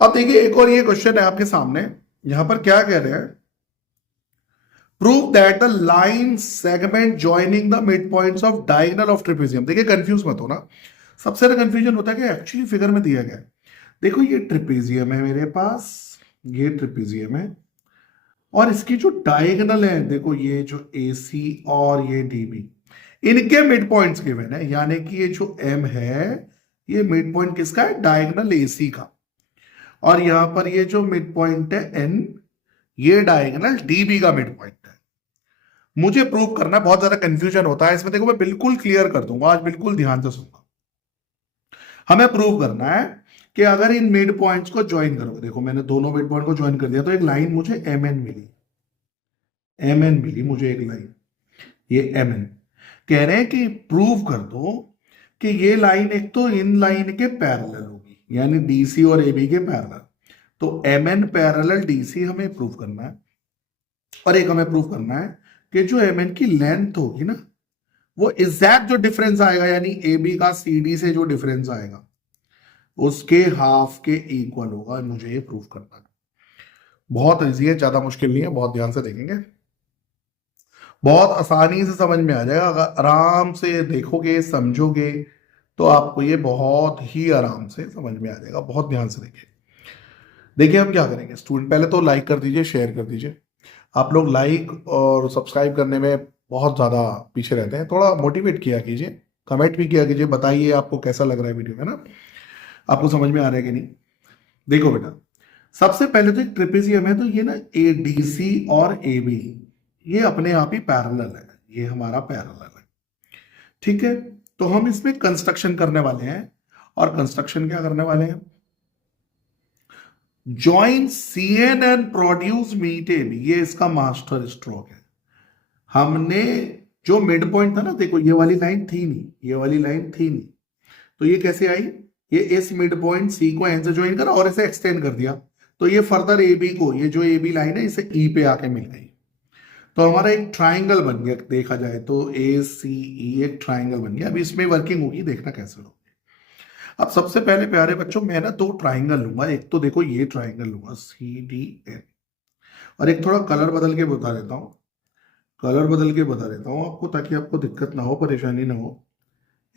अब देखिए एक और ये क्वेश्चन है आपके सामने, यहां पर क्या कह रहे हैं, prove that the line segment joining the mid points of diagonal of trapezium. देखिए कंफ्यूज मत हो ना, सबसे ज्यादा कंफ्यूजन होता है कि एक्चुअली फिगर में दिया गया है। देखो ये ट्रेपेजियम है मेरे पास, ये ट्रेपेजियम है, और इसकी जो डायगोनल है देखो ये जो AC और ये DB, इनके मिड पॉइंट्स गिवन है, यानी कि ये जो M है ये मिड पॉइंट किसका है, डायगोनल AC का। और यहां पर ये जो मिड पॉइंट है N, ये डायगोनल DB का मिड पॉइंट है। मुझे प्रूव करना है, बहुत ज्यादा कंफ्यूजन होता है इसमें, देखो मैं बिल्कुल क्लियर कर दूंगा आज, बिल्कुल ध्यान से सुनना। हमें प्रूव करना है कि अगर इन मिड पॉइंट्स को ज्वाइन करोगे, देखो मैंने दोनों मिड पॉइंट को ज्वाइन कर दिया तो एक लाइन मुझे MN मिली, MN मिली मुझे एक लाइन, ये MN। कह रहे हैं कि प्रूव कर दो कि ये लाइन एक तो इन लाइन के पैरेलल होगी, यानी DC और AB के पैरेलल। तो MN पैरेलल DC हमें प्रूव करना है, और एक हमें प्रूव करना है कि जो MN की लेंथ होगी ना, वो एग्जैक्ट जो डिफरेंस आएगा, यानी AB का CD से जो डिफरेंस आएगा उसके हाफ के इक्वल होगा। मुझे ये प्रूव करना है, बहुत इजी है, ज्यादा मुश्किल नहीं है, बहुत ध्यान से देखेंगे, बहुत आसानी से समझ में आ जाएगा। अगर आराम से देखोगे समझोगे तो आपको ये बहुत ही आराम से समझ में आ जाएगा। बहुत ध्यान से देखिए। देखिए हम क्या करेंगे स्टूडेंट, पहले तो लाइक कर दीजिए, शेयर कर दीजिए। आप लोग लाइक और सब्सक्राइब करने में बहुत ज़्यादा पीछे रहते हैं, थोड़ा मोटिवेट किया कीजिए, कमेंट भी किया कीजिए, बताइए आपको कैसा लग रहा है वीडियो, है ना, आपको समझ में आ रहा है कि नहीं। देखो बेटा, सबसे पहले तो एक ट्रेपेजियम है, तो ये ना ADC और AB ये अपने आप ही पैरेलल है, ये हमारा पैरेलल है, ठीक है। तो हम इसमें कंस्ट्रक्शन करने वाले हैं, और कंस्ट्रक्शन क्या करने वाले हैं, join CN and produce meet AB, ये इसका मास्टर स्ट्रोक है। हमने जो मिड पॉइंट था ना, देखो ये वाली लाइन थी नहीं, ये वाली लाइन थी नहीं, तो ये कैसे आई, ये इस मिड पॉइंट C को N से ज्वाइन करा और इसे एक्सटेंड कर दिया, तो ये फर्दर AB को, ये जो AB लाइन है इसे E पे आके मिल गई, तो हमारा एक ट्राइंगल बन गया। देखा जाए तो ACE एक ट्राइंगल बन गया। अभी इसमें वर्किंग होगी, देखना कैसे होगी। अब सबसे पहले प्यारे बच्चों मैं ना दो ट्राइंगल लूंगा, एक तो देखो ये ट्राइंगल लूंगा CDN, और एक थोड़ा कलर बदल के बता देता हूँ, कलर बदल के बता देता हूँ आपको, ताकि आपको दिक्कत ना हो, परेशानी ना हो।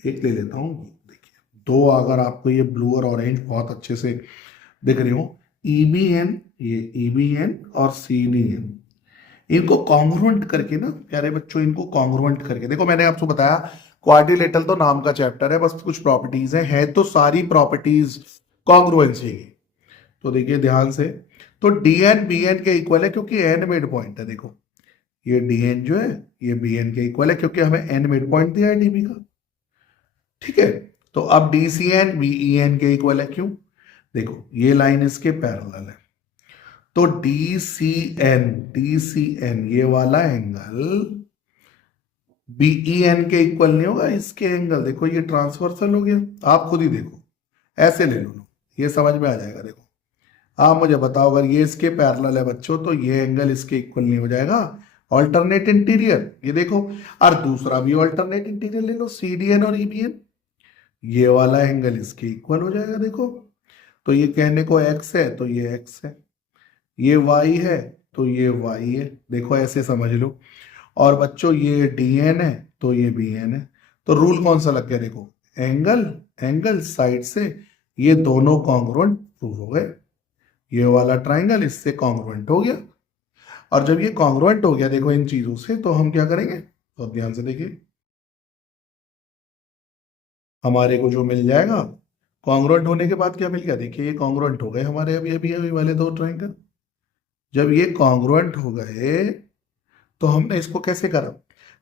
एक ले लेता हूँ, देखिए दो, अगर आपको ये ब्लू और ऑरेंज बहुत अच्छे से दिख रही हो, EBN, ये EBN और CDN, इनको कॉन्ग्रुएंट करके ना प्यारे बच्चों, इनको कॉन्ग्रुएंट करके देखो, मैंने आपको बताया क्वाड्रिलेटरल तो नाम का चैप्टर है, बस कुछ प्रॉपर्टीज है तो सारी प्रॉपर्टीज कॉन्ग्रुएंसी की। तो देखिए ध्यान से, तो DN BN के इक्वल है क्योंकि N मिड पॉइंट है, देखो ये DN जो है ये BN के इक्वल है क्योंकि हमें N मिड पॉइंट दिया है DB का, ठीक है। तो अब DCN BEN के इक्वल है, क्यों, देखो ये लाइन इसके पैरेलल है, तो DCN ये वाला एंगल BEN के इक्वल नहीं होगा, इसके एंगल देखो ये ट्रांसवर्सल हो गया, आप खुद ही देखो, ऐसे ले लो, ये समझ में आ जाएगा। देखो आप मुझे बताओ, अगर ये इसके पैरेलल है बच्चों तो ये एंगल इसके इक्वल नहीं हो जाएगा, ऑल्टरनेट इंटीरियर, ये देखो, और दूसरा भी ऑल्टरनेट इंटीरियर ले लो CDN और EBN, ये वाला एंगल इसके इक्वल हो जाएगा, देखो। तो ये कहने को x है तो ये x है, ये y है तो ये y है, देखो ऐसे समझ लो। और बच्चों ये DN है तो ये BN है, तो रूल कौन सा लग गया, देखो एंगल एंगल साइड से ये दोनों कॉन्ग्रुएंट प्रूव हो गए, ये वाला ट्राइंगल इससे कॉन्ग्रुएंट हो गया। और जब ये कॉन्ग्रुएंट हो गया देखो इन चीजों से, तो हम क्या करेंगे, तो ध्यान से देखिए, हमारे को जो मिल जाएगा, कॉन्ग्रुएंट होने के बाद क्या मिल गया, देखिए ये कॉन्ग्रुएंट हो गए हमारे अभी अभी अभी वाले दो ट्राइंगल। जब ये कॉन्ग्रुएंट हो गए तो हमने इसको कैसे करा,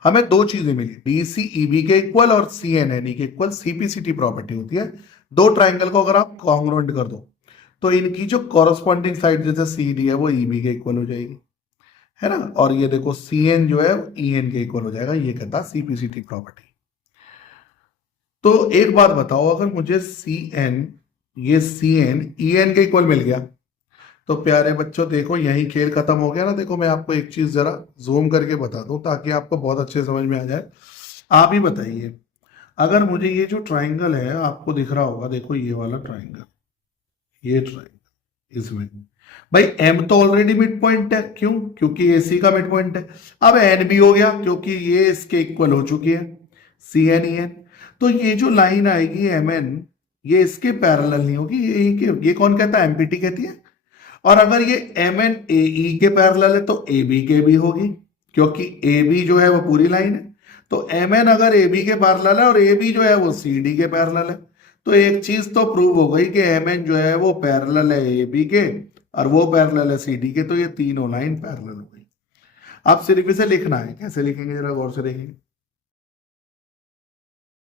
हमें दो चीजें मिली, DCEB के इक्वल और CNNE के इक्वल, CPCT प्रॉपर्टी होती है, दो ट्राइंगल को अगर आप कॉन्ग्रुएंट कर दो तो इनकी जो कॉरस्पॉन्डिंग साइड जैसे CD है वो EB के इक्वल हो जाएगी, है ना, और ये देखो CN जो है EN के इक्वल हो जाएगा, ये कहता है CPCT प्रॉपर्टी। तो एक बात बताओ, अगर मुझे ये CN EN के इक्वल मिल गया तो प्यारे बच्चों देखो यही खेल खत्म हो गया ना। देखो मैं आपको एक चीज जरा जूम करके बता दूं ताकि आपको बहुत अच्छे समझ में आ जाए। आप ही बताइए, अगर मुझे ये जो ट्राइंगल है आपको दिख रहा होगा, देखो ये वाला ट्राइंगल, ये ट्राइंगल, इसमें भाई m तो ऑलरेडी मिड पॉइंट है, क्यों? क्योंकि ये c का मिड पॉइंट है। अब n भी हो गया क्योंकि ये इसके इक्वल हो चुकी है, cn en। तो ये जो लाइन आएगी mn, ये इसके पैरेलल नहीं होगी, ये कौन कहता है? एमपीटी कहती है। और अगर ये mn ae के पैरेलल है तो ab के भी होगी, क्योंकि ab जो है वो पूरी लाइन है। तो mn अगर ab के पैरेलल है और ab जो है वो cd के पैरेलल है, तो एक चीज तो प्रूव हो गई कि mn जो है वो पैरेलल है ab के और वो पैरेलल है cd के, तो ये तीनों लाइन पैरेलल हो गई। अब सिर्फ इसे लिखना है, कैसे लिखेंगे जरा गौर से देखेंगे,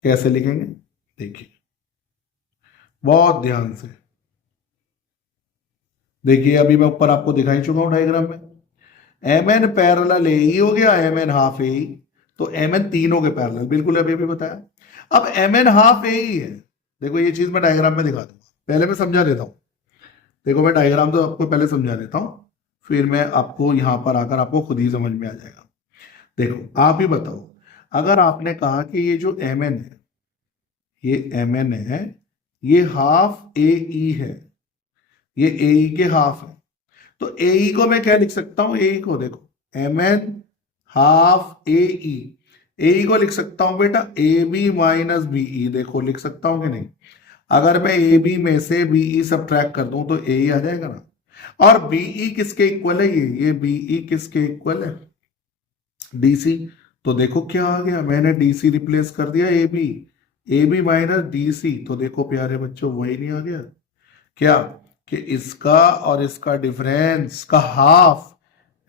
कैसे लिखेंगे देखिए बहुत ध्यान से। देखिए अभी मैं ऊपर आपको दिखाई चुका हूं डायग्राम में, mn पैरेलल AE हो गया, mn हाफ AE, तो mn तीनों के पैरेलल, बिल्कुल अभी भी बताया। अब mn हाफ AE है, देखो ये चीज मैं डायग्राम में दिखा दूंगा, पहले मैं समझा देता हूं। देखो मैं डायग्राम तो आपको पहले समझा देता हूं, फिर मैं आपको यहां पर आकर आपको खुद ही समझ में आ जाएगा। देखो आप ही बताओ, अगर आपने कहा कि ये जो mn है, ये mn है, ये हाफ AE है, ये AE के हाफ है, तो AE को मैं क्या लिख सकता हूं? AE को देखो mn हाफ AE, AE को लिख सकता हूं बेटा AB माइनस BE, देखो लिख सकता हूं कि नहीं? अगर मैं AB में से BE सब्ट्रैक्ट कर दूं तो AE आ जाएगा ना। और BE किसके इक्वल है? ये BE किसके इक्वल है? DC। तो देखो क्या आ गया, मैंने DC रिप्लेस कर दिया AB माइनस DC, तो देखो प्यारे बच्चों वही नहीं आ गया क्या कि इसका और इसका डिफरेंस का हाफ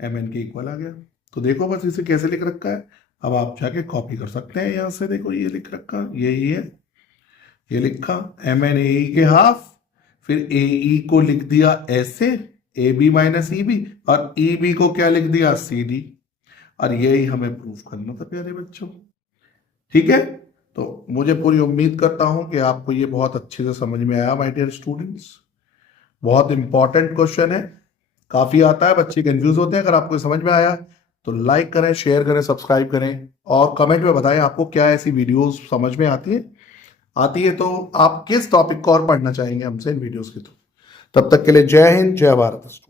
mn के इक्वल आ गया। तो देखो बस इसे कैसे लिख रखा है, अब आप जाके कॉपी कर सकते हैं यहां से, देखो ये लिख रखा, यही है, ये लिखा mn AE के हाफ, फिर AE को लिख दिया ऐसे AB माइनस EB, और EB को क्या लिख दिया? CD। और यही हमें प्रूफ करना था प्यारे बच्चों, ठीक है। तो मुझे पूरी उम्मीद करता हूं कि आपको ये बहुत अच्छे से समझ में आया माय डियर स्टूडेंट्स। बहुत इंपॉर्टेंट क्वेश्चन है, काफी आता है, बच्चे कंफ्यूज होते हैं। अगर आपको समझ में आया तो लाइक करें, शेयर करें, सब्सक्राइब करें और कमेंट में बताएं आपको क्या ऐसी वीडियोस समझ में आती है तो आप किस टॉपिक को और पढ़ना चाहेंगे हमसे इन वीडियोस के थ्रू। तब तक के लिए जय हिंद, जय भारत।